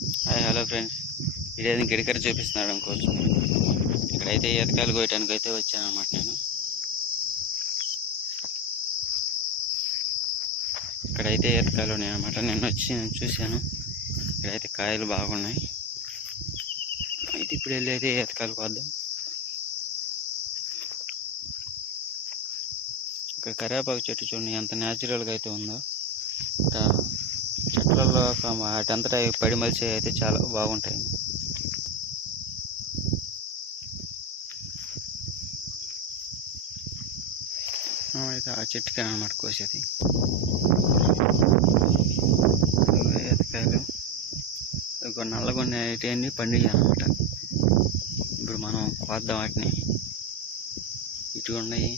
Hi hello friends. ఇదే గిడికర చూపిస్తున్నాడు అనుకోవచ్చు ఇక్కడైతే ఈతకాయలు కోయటానికి అయితే వచ్చాను అనమాట నేను. ఇక్కడైతే ఈతకాయలు ఉన్నాయి అనమాట నేను వచ్చి నేను చూశాను. ఇక్కడైతే కాయలు బాగున్నాయి. అయితే ఇప్పుడు వెళ్ళి అయితే ఈతకాయలు కోద్దాం ఇక్కడ కరివేపాకు చెట్టు చూడండి ఎంత న్యాచురల్గా అయితే ఉందో. ఇంకా చెట్లలో వాటంతటా పడి మలిచి అయితే చాలా బాగుంటాయి. ఆ, అయితే ఆ చెట్టుకి అనమాట కోసేది. ఎతకాయలు ఒక నల్లగొండ అన్ని అనమాట ఇప్పుడు మనం కోద్దాం వాటిని. ఇటు ఉన్నాయి.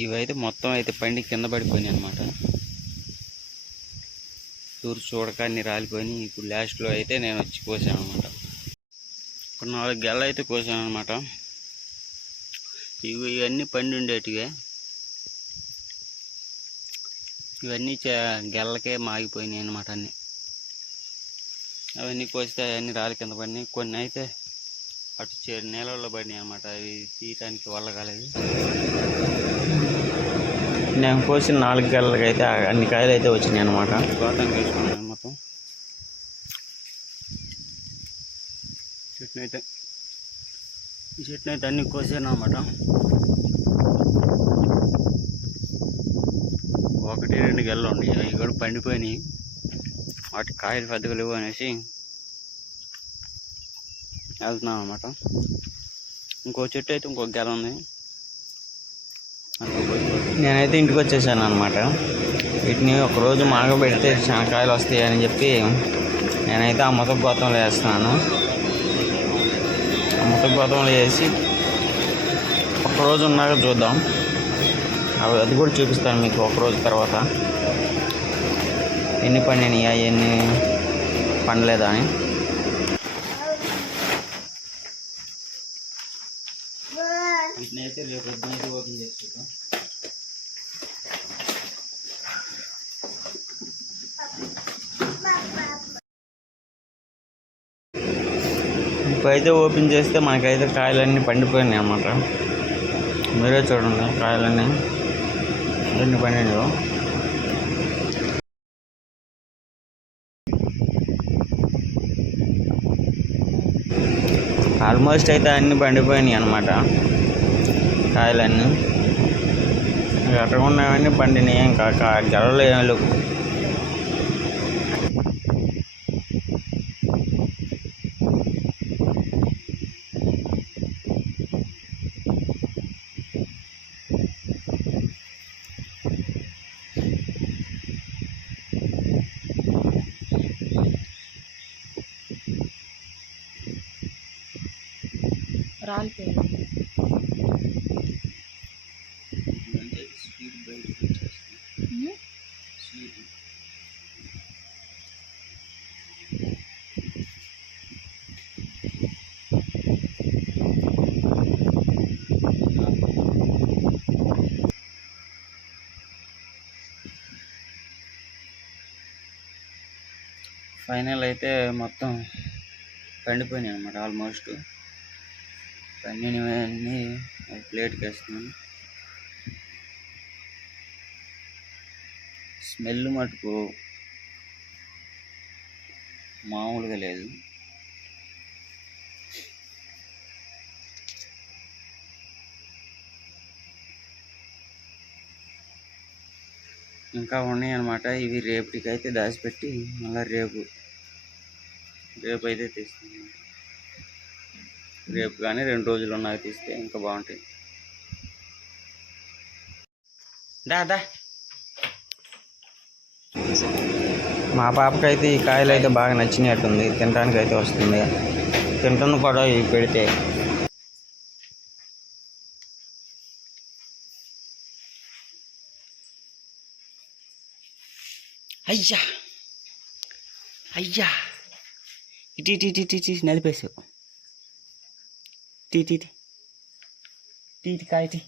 ఇవైతే మొత్తం అయితే పండి కింద పడిపోయినాయి అనమాట చూరు చూడక అన్ని రాలిపోయినాయి. ఇప్పుడు లాస్ట్లో అయితే నేను వచ్చి కోసాను అనమాట ఒక నాలుగు గెల్ల అయితే కోసాను అనమాట ఇవి ఇవన్నీ పండి ఉండేటివే. ఇవన్నీ చే- గెల్లకే మాగిపోయినాయి అనమాట అన్నీ. అవన్నీ కోస్తే అవన్నీ రాలి కింద పడినాయి. కొన్ని అయితే అటు చే నీళ్ళల్లో పడినాయి అనమాట అవి తీయటానికి వల్ల కాలేదు నేను కోసిన నాలుగు గెలలకి అయితే అన్ని కాయలు అయితే వచ్చినాయి అనమాట గోతానికి వేసుకున్నాను మొత్తం. చెట్టుని అయితే ఈ చెట్టుని అయితే అన్ని కోసాను అనమాట ఒకటి రెండు గెలలు ఉన్నాయి. అవి కూడా పండిపోయినాయి. వాటి కాయలు పెద్దగా లేవు అనేసి వెళ్తున్నాం అనమాట ఇంకో చెట్టు అయితే ఇంకో గెల ఉంది. నేనైతే ఇంటికి వచ్చేసాను అనమాట వీటిని ఒకరోజు మాగబెడితే శనకాయలు కాయలు వస్తాయి అని చెప్పి నేనైతే ఆ ముతక గోతంలో వేస్తున్నాను. ఆ ముతక గోతంలో వేసి ఒకరోజు ఉన్నాక చూద్దాం. అవి అది కూడా చూపిస్తాను మీకు ఒకరోజు తర్వాత. ఎన్ని పండినాయా ఎన్ని పండలేదా అని. వీటిని అయితే రేపు పొద్దున ఓపెన్ చేసుకుంటాం ఇప్పుడైతే ఓపెన్ చేస్తే మనకైతే కాయలన్నీ పండిపోయినాయి అన్నమాట. మీరే చూడండి కాయలన్నీ. ఎన్ని పండినాయో. ఆల్మోస్ట్ అయితే అన్ని పండిపోయినాయి అనమాట కాయలన్నీ. ఎట్టకుండా అవన్నీ పండినాయి ఇంకా కా- గెలలు రాలిపోయింది. ఫైనల్ అయితే మొత్తం పండిపోయినాయి అన్నమాట ఆల్మోస్ట్. పండినవన్నీ ఒక ప్లేట్కి వేస్తున్నాను. స్మెల్ మటుకు మామూలుగా లేదు. ఇంకా ఉన్నాయి అనమాట ఇవి రేపటికైతే దాచిపెట్టి మళ్ళీ రేపు రేపు అయితే తీసుకున్నాను రేపు కానీ రెండు రోజులు ఉన్నాక తీస్తే ఇంకా బాగుంటాయి దా దా. మా పాపకైతే ఈ కాయలు అయితే బాగా నచ్చినట్టుంది. తినడానికి అయితే వస్తుంది. తింటున్న కూడా ఇవి పెడితే. అయ్యా. అయ్యా. ఇటు ఇటు ఇటు ఇటు ఇటు నలిపేసావు. ती ती ती. ती ती काय ती?